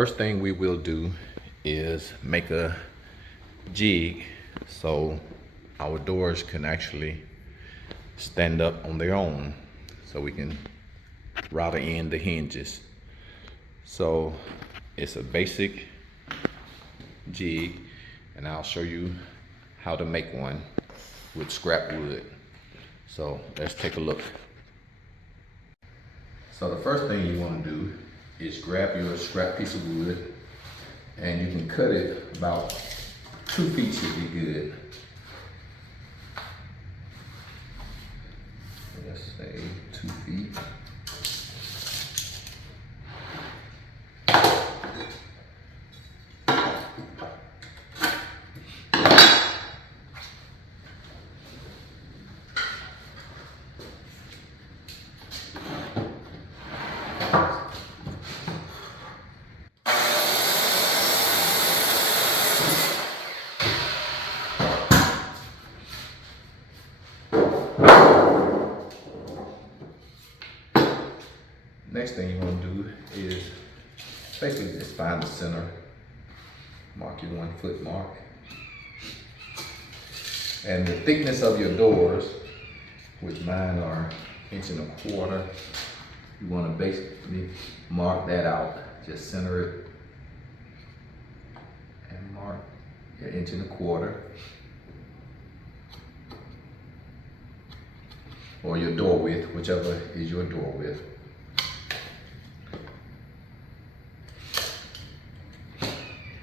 First thing we will do is make a jig so our doors can actually stand up on their own, so we can router in the hinges. So it's a basic jig, and I'll show you how to make one with scrap wood. So let's take a look. So the first thing you want to do is grab your scrap piece of wood, and you can cut it about 2 feet should be good. Let's say 2 feet. Next thing you want to do is basically just find the center, mark your 1 foot mark. And the thickness of your doors, which mine are 1.25 inches, you want to basically mark that out. Just center it and mark your 1.25 inches. Or your door width, whichever is your door width.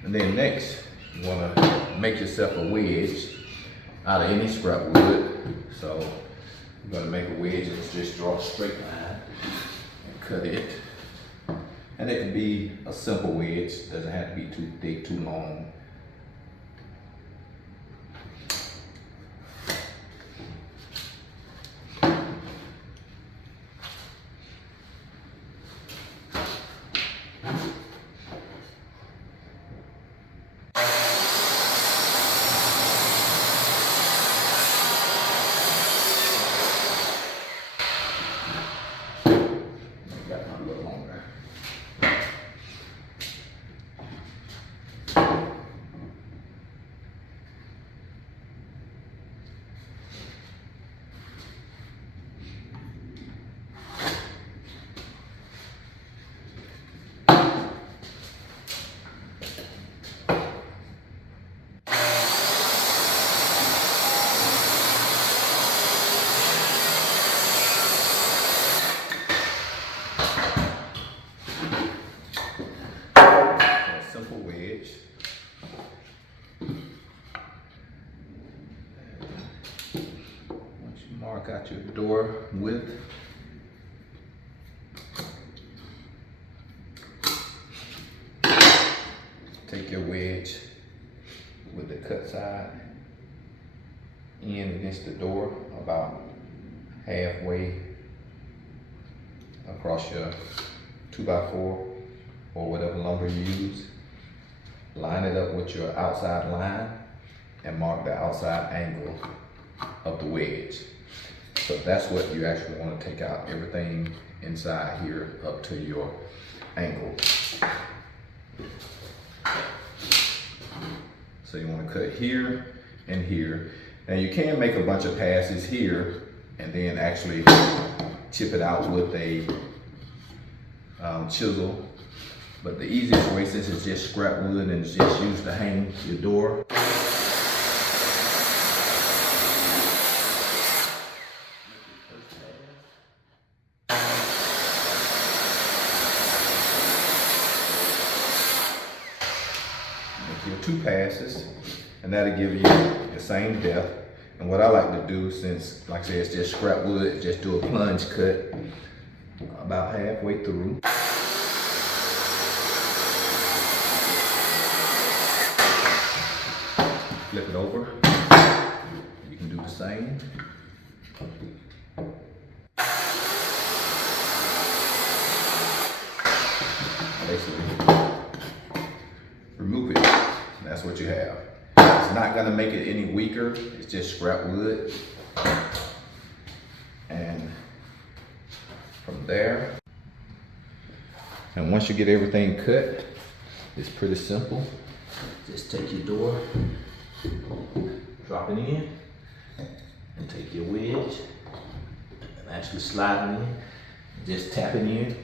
And then next, you want to make yourself a wedge out of any scrap wood. So you're going to make a wedge and just draw a straight line and cut it. And it can be a simple wedge, doesn't have to be too thick, too long. Simple wedge. Once you mark out your door width, take your wedge with the cut side in against the door about halfway across your 2x4 or whatever lumber you use. Line it up with your outside line and mark the outside angle of the wedge. So that's what you actually want to take out, everything inside here up to your angle. So you want to cut here and here. Now you can make a bunch of passes here and then actually chip it out with a chisel. But the easiest way, since it's just scrap wood and it's just used to hang your door, make your 2 passes, and that'll give you the same depth. And what I like to do, since like I said it's just scrap wood, just do a plunge cut about halfway through. Flip it over. You can do the same. Basically, remove it. That's what you have. It's not gonna make it any weaker. It's just scrap wood. And from there, and once you get everything cut, It's pretty simple. Just take your door, drop it in, and take your wedge, and actually slide it in, just tap it in,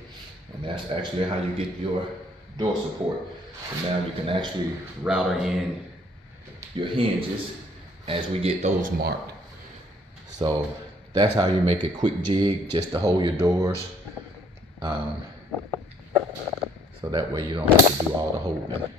and that's actually how you get your door support. So now you can actually router in your hinges as we get those marked. So that's how you make a quick jig, just to hold your doors. So that way you don't have to do all the holding.